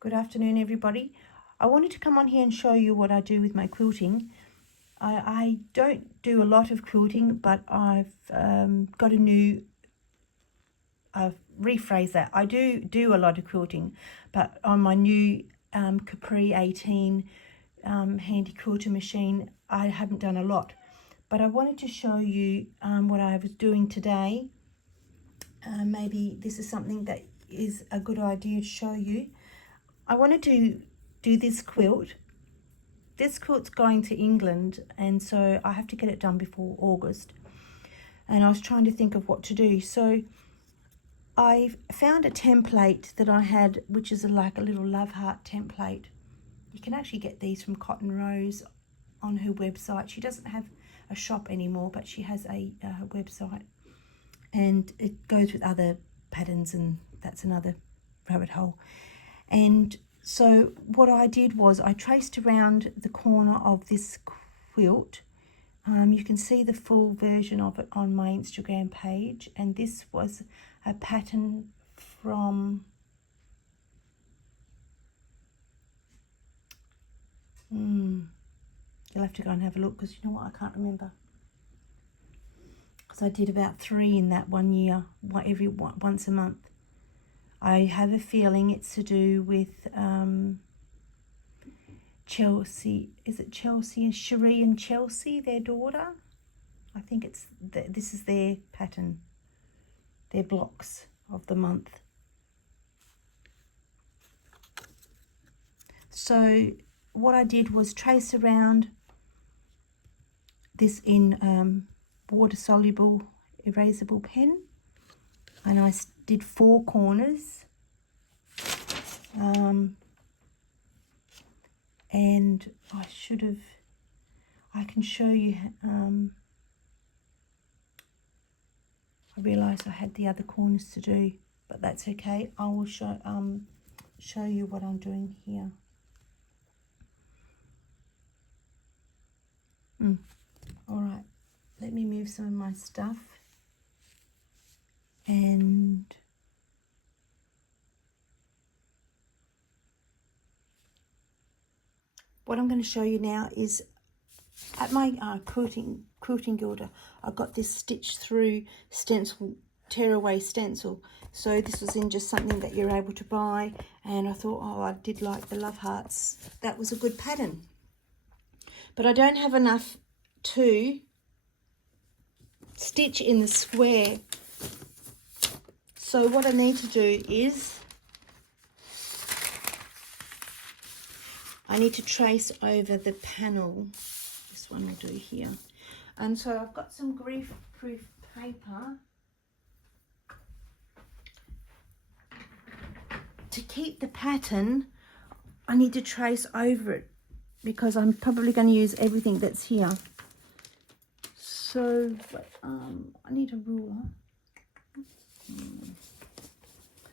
Good afternoon, everybody. I wanted to come on here and show you what I do with my quilting. I don't do a lot of quilting, but I've got a new, rephrase that. I do a lot of quilting, but on my new Capri 18 Handi quilter machine, I haven't done a lot. But I wanted to show you what I was doing today. Maybe this is something that is a good idea to show you. I wanted to do this quilt. This quilt's going to England, and so I have to get it done before August. And I was trying to think of what to do. So I found a template that I had, which is like a little love heart template. You can actually get these from Cotton Rose on her website. She doesn't have a shop anymore, but she has a website. And it goes with other patterns, and that's another rabbit hole. And so what I did was I traced around the corner of this quilt. You can see the full version of it on my Instagram page. And this was a pattern from you'll have to go and have a look, because you know what, I can't remember. Because I did about 3 in that 1 year, once a month. I have a feeling it's to do with Chelsea. Is it Chelsea and Cherie and Chelsea, their daughter? I think it's this is their pattern, their blocks of the month. So what I did was trace around this in water-soluble erasable pen, and I did 4 corners, and I can show you, I realised I had the other corners to do, but that's okay. I will show you what I'm doing here. All right, let me move some of my stuff. And what I'm going to show you now is at my quilting gilder, I got this stitch through stencil, tearaway stencil. So this was in just something that you're able to buy, and I thought, oh, I did like the love hearts. That was a good pattern. But I don't have enough to stitch in the square. So what I need to do is I need to trace over the panel. This one will do here. And so I've got some grief-proof paper to keep the pattern. I need to trace over it because I'm probably going to use everything that's here. So I need a ruler.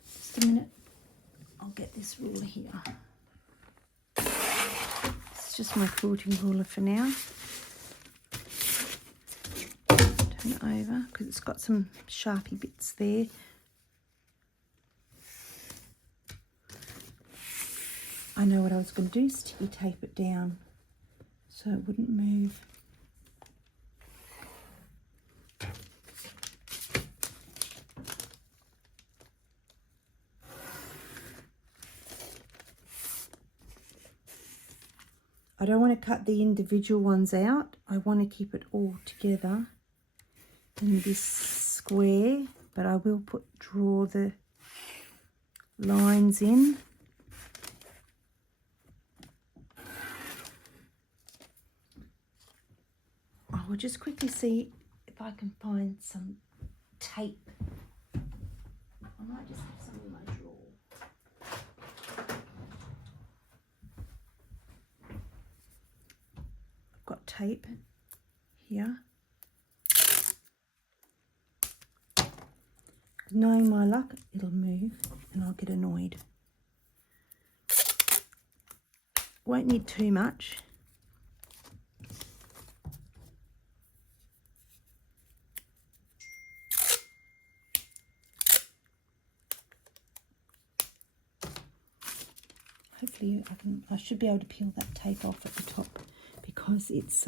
Just a minute, I'll get this ruler here. It's just my quilting ruler for now. Turn it over because it's got some sharpie bits there. I know what I was going to do, sticky tape it down so it wouldn't move. I don't want to cut the individual ones out. I want to keep it all together in this square, but I will draw the lines in. I will just quickly see if I can find some tape. I might just have some in my drawer. Got tape here. Knowing my luck, it'll move and I'll get annoyed. Won't need too much. hopefully I should be able to peel that tape off at the top, because it's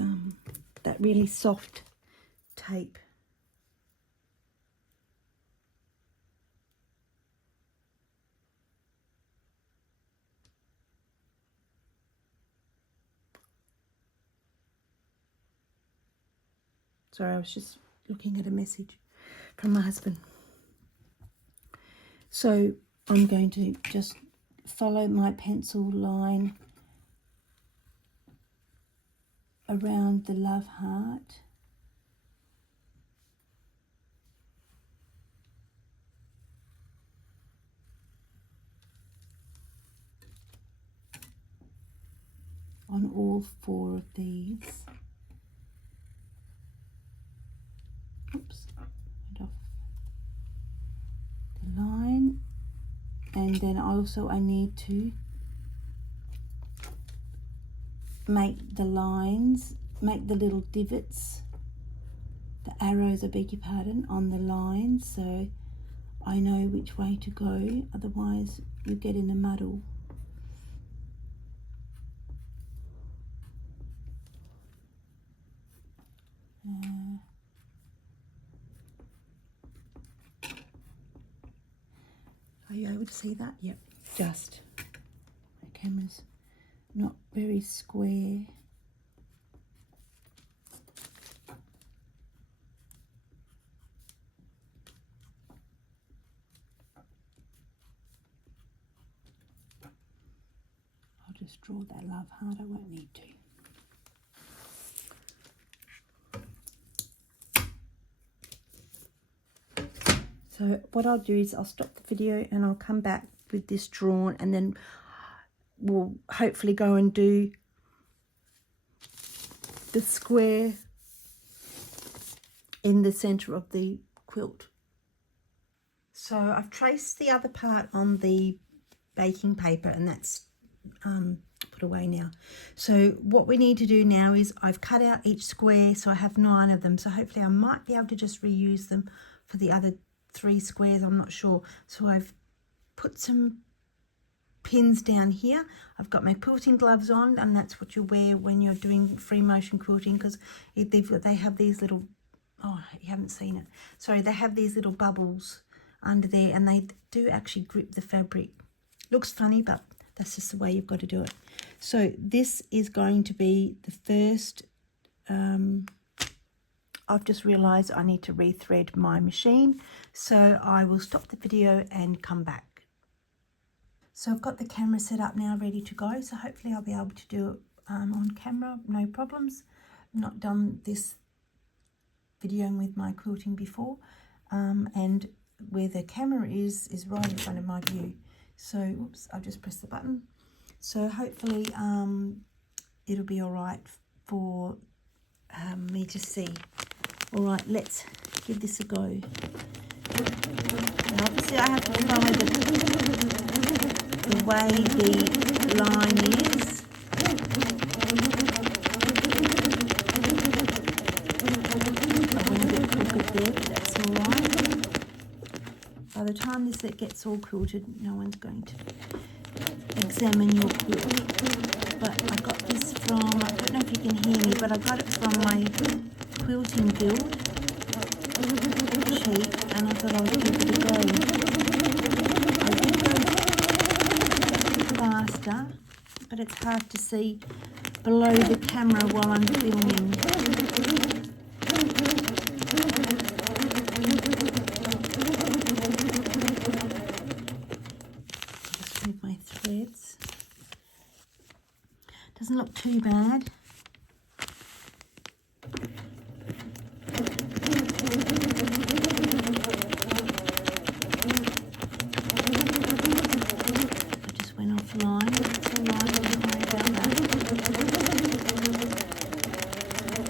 that really soft tape. Sorry, I was just looking at a message from my husband. So I'm going to just follow my pencil line around the love heart. On all 4 of these. Oops, went off the line. And then also I need to make the lines, make the little divots, the arrows, I beg your pardon, on the line, so I know which way to go, otherwise you get in a muddle. Are you able to see that? Yep, just. My camera's not very square. I'll just draw that love heart, I won't need to. So what I'll do is I'll stop the video and I'll come back with this drawn, and then we'll hopefully go and do the square in the center of the quilt. So I've traced the other part on the baking paper, and that's put away now. So what we need to do now is I've cut out each square, so I have 9 of them, so hopefully I might be able to just reuse them for the other 3 squares, I'm not sure. So I've put some pins down here. I've got my quilting gloves on, and that's what you wear when you're doing free motion quilting, because they have these little, oh, you haven't seen it, sorry, they have these little bubbles under there, and they do actually grip the fabric. Looks funny, but that's just the way you've got to do it. So this is going to be the first, I've just realised I need to rethread my machine, so I will stop the video and come back. So I've got the camera set up now, ready to go, so hopefully I'll be able to do it on camera, no problems. I've not done this video with my quilting before, and where the camera is right in front of my view. So, oops, I'll just press the button. So hopefully it'll be all right for me to see. All right, let's give this a go. And obviously I have to follow the way the line is. I went a bit crooked there, but that's all right. By the time this gets all quilted, no one's going to examine your quilt. But I got this from, I don't know if you can hear me, but I got it from my quilting guild, cheap, and I thought I would give it a go. I did go faster, but it's hard to see below the camera while I'm filming. Just move my threads. Doesn't look too bad.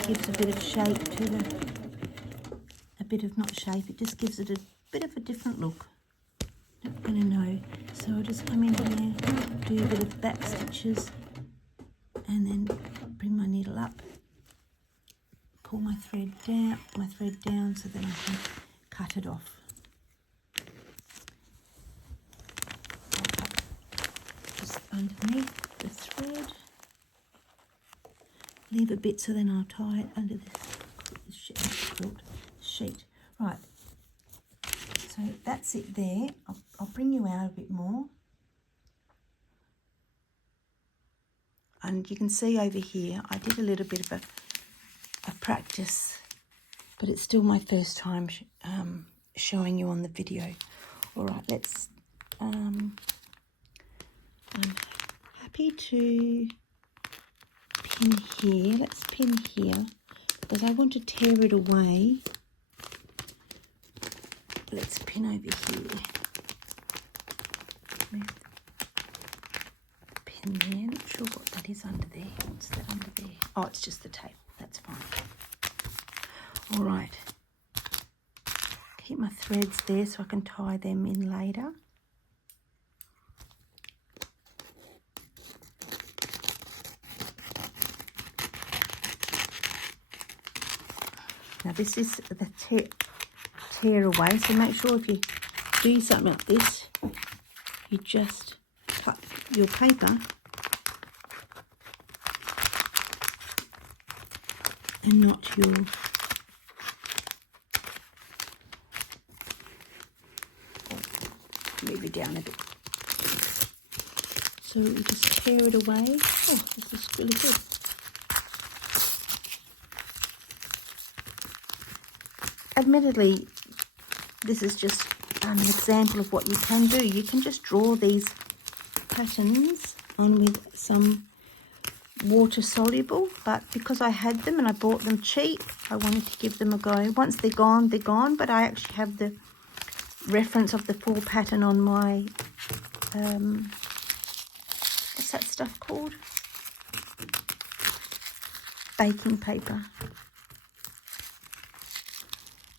Gives a bit of shape to the, not shape, it just gives it a bit of a different look. Not going to know. So I'll just come in here, do a bit of back stitches, and then bring my needle up, pull my thread down so that I can cut it off. underneath the thread. Leave a bit so then I'll tie it under this sheet. Right, so that's it there. I'll bring you out a bit more. And you can see over here, I did a little bit of a practice, but it's still my first time showing you on the video. All right, let's, I'm happy to pin here. Let's pin here because I want to tear it away. Let's pin over here. Pin there. Not sure what that is under there. What's that under there? Oh, it's just the tape. That's fine. All right. Keep my threads there so I can tie them in later. Now this is the tear away, so make sure if you do something like this, you just cut your paper and not your move it down a bit. So we just tear it away. Oh, this is really good. Admittedly, this is just an example of what you can do. You can just draw these patterns on with some water soluble, but because I had them and I bought them cheap, I wanted to give them a go. Once they're gone, but I actually have the reference of the full pattern on my what's that stuff called? Baking paper.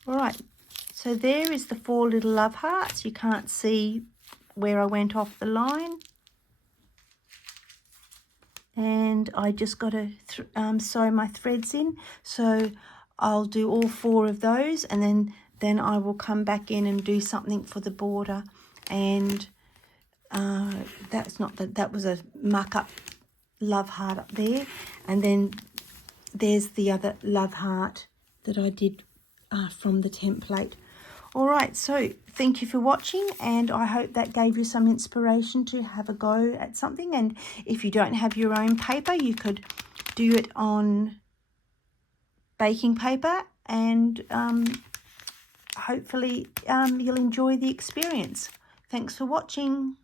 All right, so there is the 4 little love hearts. You can't see where I went off the line. And I just got to sew my threads in. So I'll do all 4 of those, and then I will come back in and do something for the border. And that was a muck-up love heart up there. And then there's the other love heart that I did from the template. All right, so thank you for watching, and I hope that gave you some inspiration to have a go at something. And if you don't have your own paper, you could do it on baking paper, and hopefully you'll enjoy the experience. Thanks for watching.